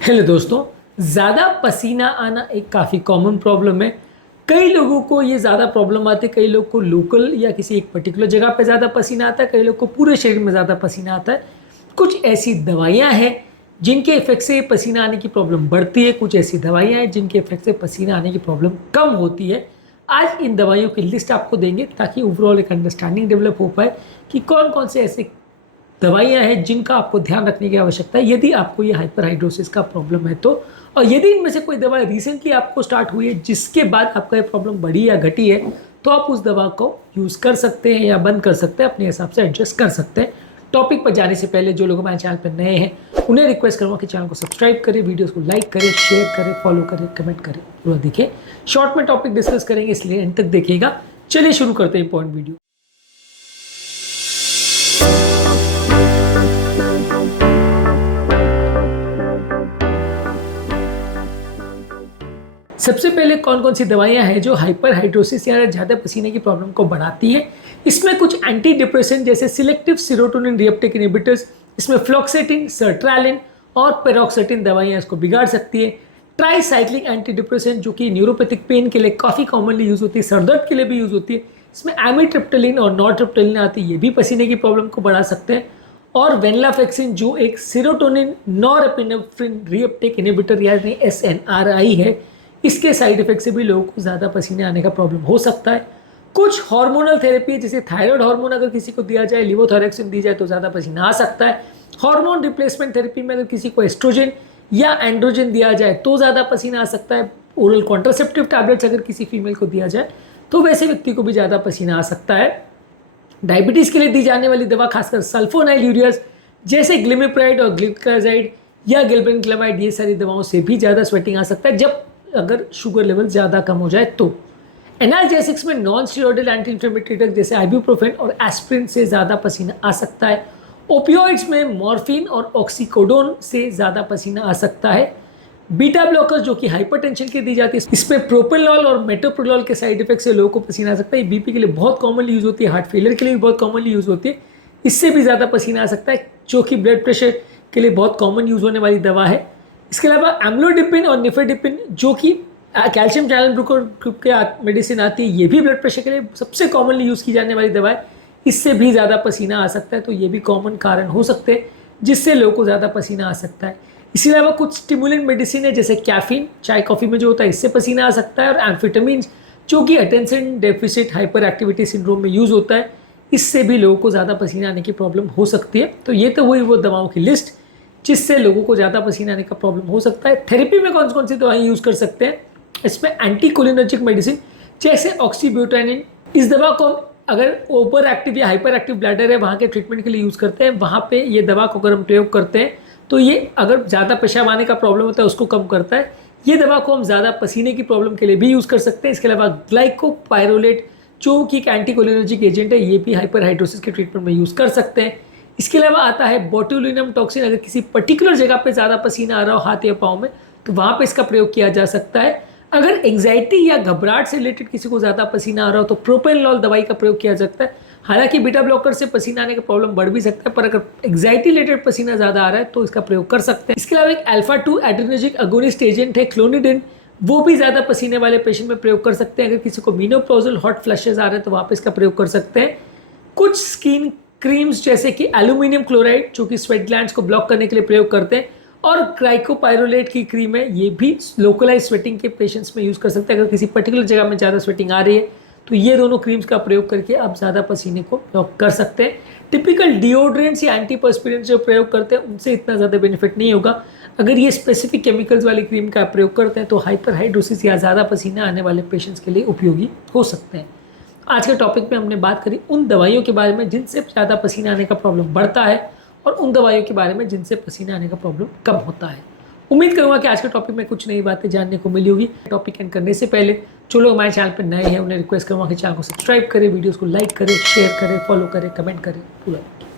Hello दोस्तों। ज़्यादा पसीना आना एक काफ़ी कॉमन प्रॉब्लम है। कई लोगों को ये ज़्यादा प्रॉब्लम आती है, कई लोग को लोकल या किसी एक पर्टिकुलर जगह पे ज़्यादा पसीना आता है, कई लोग को पूरे शरीर में ज़्यादा पसीना आता है। कुछ ऐसी दवाइयाँ हैं जिनके इफेक्ट से पसीना आने की प्रॉब्लम बढ़ती है, कुछ ऐसी दवाइयाँ हैं जिनके इफेक्ट से पसीना आने की प्रॉब्लम कम होती है। आज इन दवाइयों की लिस्ट आपको देंगे ताकि ओवरऑल एक अंडरस्टैंडिंग डेवलप हो पाए कि कौन कौन से ऐसे दवाइयाँ हैं जिनका आपको ध्यान रखने की आवश्यकता है यदि आपको ये हाइपरहाइड्रोसिस का प्रॉब्लम है तो। और यदि इनमें से कोई दवा रिसेंटली आपको स्टार्ट हुई है जिसके बाद आपका ये प्रॉब्लम बढ़ी या घटी है तो आप उस दवा को यूज़ कर सकते हैं या बंद कर सकते हैं, अपने हिसाब से एडजस्ट कर सकते हैं। टॉपिक पर जाने से पहले जो लोग हमारे चैनल पर नए हैं उन्हें रिक्वेस्ट करूँगा कि चैनल को सब्सक्राइब करें, वीडियोस को लाइक करें, शेयर करें, फॉलो करें, कमेंट करें, पूरा देखें। शॉर्ट में टॉपिक डिस्कस करेंगे इसलिए एंड तक देखिएगा। चलिए शुरू करते हैं इंपॉर्टेंट वीडियो। सबसे पहले कौन कौन सी दवाइयां हैं जो हाइपरहाइड्रोसिस या ज़्यादा पसीने की प्रॉब्लम को बढ़ाती हैं। इसमें कुछ एंटी डिप्रेसेंट जैसे सिलेक्टिव सेरोटोनिन रीअपटेक इनहिबिटर्स, इसमें फ्लोक्सेटिन, सर्ट्रालिन और पेरोक्सेटिन दवाइयां इसको बिगाड़ सकती है। ट्राईसाइक्लिक एंटी डिप्रेसेंट जो कि न्यूरोपैथिक पेन के लिए काफ़ी कॉमनली यूज़ होती है, सरदर्द के लिए भी यूज़ होती है। इसमें एमिट्रिप्टिलिन और नॉरट्रिप्टिलिन आती है, ये भी पसीने की प्रॉब्लम को बढ़ा सकते हैं। और वेनलाफेक्सिन जो एक सेरोटोनिन नॉरएपिनेफ्रिन रीअपटेक इनहिबिटर यानी SNRI है, इसके साइड इफेक्ट से भी लोगों को ज़्यादा पसीने आने का प्रॉब्लम हो सकता है। कुछ हार्मोनल थेरेपी जैसे थायराइड हार्मोन अगर किसी को दिया जाए, लिवोथायरक्सिन दी जाए तो ज़्यादा पसीना आ सकता है। हार्मोन रिप्लेसमेंट थेरेपी में अगर किसी को एस्ट्रोजन या एंड्रोजन दिया जाए तो ज़्यादा पसीना आ सकता है। ओरल कॉन्ट्रासेप्टिव टैबलेट्स अगर किसी फीमेल को दिया जाए तो वैसे व्यक्ति को भी ज़्यादा पसीना आ सकता है। डायबिटीज़ के लिए दी जाने वाली दवा खासकर सल्फोनाइल यूरियाज जैसे ग्लिमिप्राइड और ग्लिकाजाइड या गिल्बेनक्लेमाइड, ये सारी दवाओं से भी ज़्यादा स्वेटिंग आ सकता है जब अगर शुगर लेवल ज़्यादा कम हो जाए तो। एनाल्जेसिक्स में non steroidal anti inflammatory drug जैसे आइबुप्रोफेन और एस्प्रिन से ज़्यादा पसीना आ सकता है। ओपियोइड्स में मॉर्फिन और ऑक्सीकोडोन से ज़्यादा पसीना आ सकता है। बीटा ब्लॉकर्स जो कि हाइपरटेंशन के दी जाती है, इसमें प्रोपेनॉल और मेटोप्रोलॉल के साइड इफेक्ट से लोगों को पसीना आ सकता है। बीपी के लिए बहुत कॉमनली यूज़ होती है, हार्ट फेलियर के लिए भी बहुत कॉमनली यूज़ होती है, इससे भी ज़्यादा पसीना आ सकता है, जो कि ब्लड प्रेशर के लिए बहुत कॉमन यूज़ होने वाली दवा है। इसके अलावा एम्लोडिपिन और निफेडिपिन जो कि कैल्शियम चैनल ग्रुप के मेडिसिन आती है, ये भी ब्लड प्रेशर के लिए सबसे कॉमनली यूज़ की जाने वाली दवा है, इससे भी ज़्यादा पसीना आ सकता है। तो ये भी कॉमन कारण हो सकते हैं जिससे लोगों को ज़्यादा पसीना आ सकता है। इसके अलावा कुछ स्टिमुलेंट मेडिसिन है जैसे कैफीन, चाय कॉफ़ी में जो होता है, इससे पसीना आ सकता है। और एम्फेटामिन जो कि attention deficit hyper activity syndrome में यूज़ होता है, इससे भी लोगों को ज़्यादा पसीना आने की प्रॉब्लम हो सकती है। तो ये तो हुई वो दवाओं की लिस्ट जिससे लोगों को ज़्यादा पसीना आने का प्रॉब्लम हो सकता है। थेरेपी में कौन कौन सी दवाई यूज़ कर सकते हैं, इसमें एंटीकोलिनर्जिक मेडिसिन जैसे ऑक्सीब्यूटानिन, इस दवा को अगर ओवर एक्टिव या हाइपर एक्टिव ब्लैडर है वहाँ के ट्रीटमेंट के लिए यूज़ करते हैं। वहाँ पे ये दवा को अगर हम प्रयोग करते हैं तो ये अगर ज़्यादा पेशाब आने का प्रॉब्लम होता है उसको कम करता है। ये दवा को हम ज़्यादा पसीने की प्रॉब्लम के लिए भी यूज़ कर सकते हैं। इसके अलावा ग्लाइकोपाइरोलेट जो कि एक एंटीकोलिनर्जिक एजेंट है, ये भी हाइपरहाइड्रोसिस के ट्रीटमेंट में यूज़ कर सकते हैं। इसके अलावा आता है बोटुलिनम टॉक्सिन, अगर किसी पर्टिकुलर जगह पे ज़्यादा पसीना आ रहा हो हाथ या पाँव में तो वहाँ पे इसका प्रयोग किया जा सकता है। अगर एंग्जाइटी या घबराहट से रिलेटेड किसी को ज़्यादा पसीना आ रहा हो तो प्रोपेनॉल दवाई का प्रयोग किया जा सकता है। हालांकि बीटा ब्लॉकर से पसीना आने का प्रॉब्लम बढ़ भी सकता है, पर अगर एंग्जाइटी रिलेटेड पसीना ज़्यादा आ रहा है तो इसका प्रयोग कर सकते हैं। इसके अलावा एक अल्फा-2 एड्रेनर्जिक अगोनिस्ट एजेंट है क्लोनिडिन, वो भी ज़्यादा पसीने वाले पेशेंट में प्रयोग कर सकते हैं। अगर किसी को मेनोपॉजल हॉट फ्लैशेस आ रहे हैं तो वहाँ पे इसका प्रयोग कर सकते हैं। कुछ स्किन क्रीम्स जैसे कि एल्यूमिनियम क्लोराइड जो कि स्वेट ग्लैंड्स को ब्लॉक करने के लिए प्रयोग करते हैं, और ग्लाइकोपाइरोलेट की क्रीम है, ये भी लोकलाइज स्वेटिंग के पेशेंट्स में यूज़ कर सकते हैं। अगर किसी पर्टिकुलर जगह में ज़्यादा स्वेटिंग आ रही है तो ये दोनों क्रीम्स का प्रयोग करके आप ज़्यादा पसीने को ब्लॉक कर सकते हैं। टिपिकल डिओड्रेंट्स या एंटीपर्स्पिरेंट्स जो प्रयोग करते हैं उनसे इतना ज़्यादा बेनिफिट नहीं होगा। अगर ये स्पेसिफिक केमिकल्स वाली क्रीम का प्रयोग करते हैं तो हाइपरहाइड्रोसिस या ज़्यादा पसीना आने वाले पेशेंट्स के लिए उपयोगी हो सकते हैं। आज के टॉपिक में हमने बात करी उन दवाइयों के बारे में जिनसे ज़्यादा पसीना आने का प्रॉब्लम बढ़ता है और उन दवाइयों के बारे में जिनसे पसीना आने का प्रॉब्लम कम होता है। उम्मीद करूंगा कि आज के टॉपिक में कुछ नई बातें जानने को मिली होगी। टॉपिक एंड करने से पहले जो लोग हमारे चैनल पर नए हैं उन्हें रिक्वेस्ट करूंगा कि चैनल को सब्सक्राइब करें, वीडियोस को लाइक करें, शेयर करें, फॉलो करें, कमेंट करें, पूरा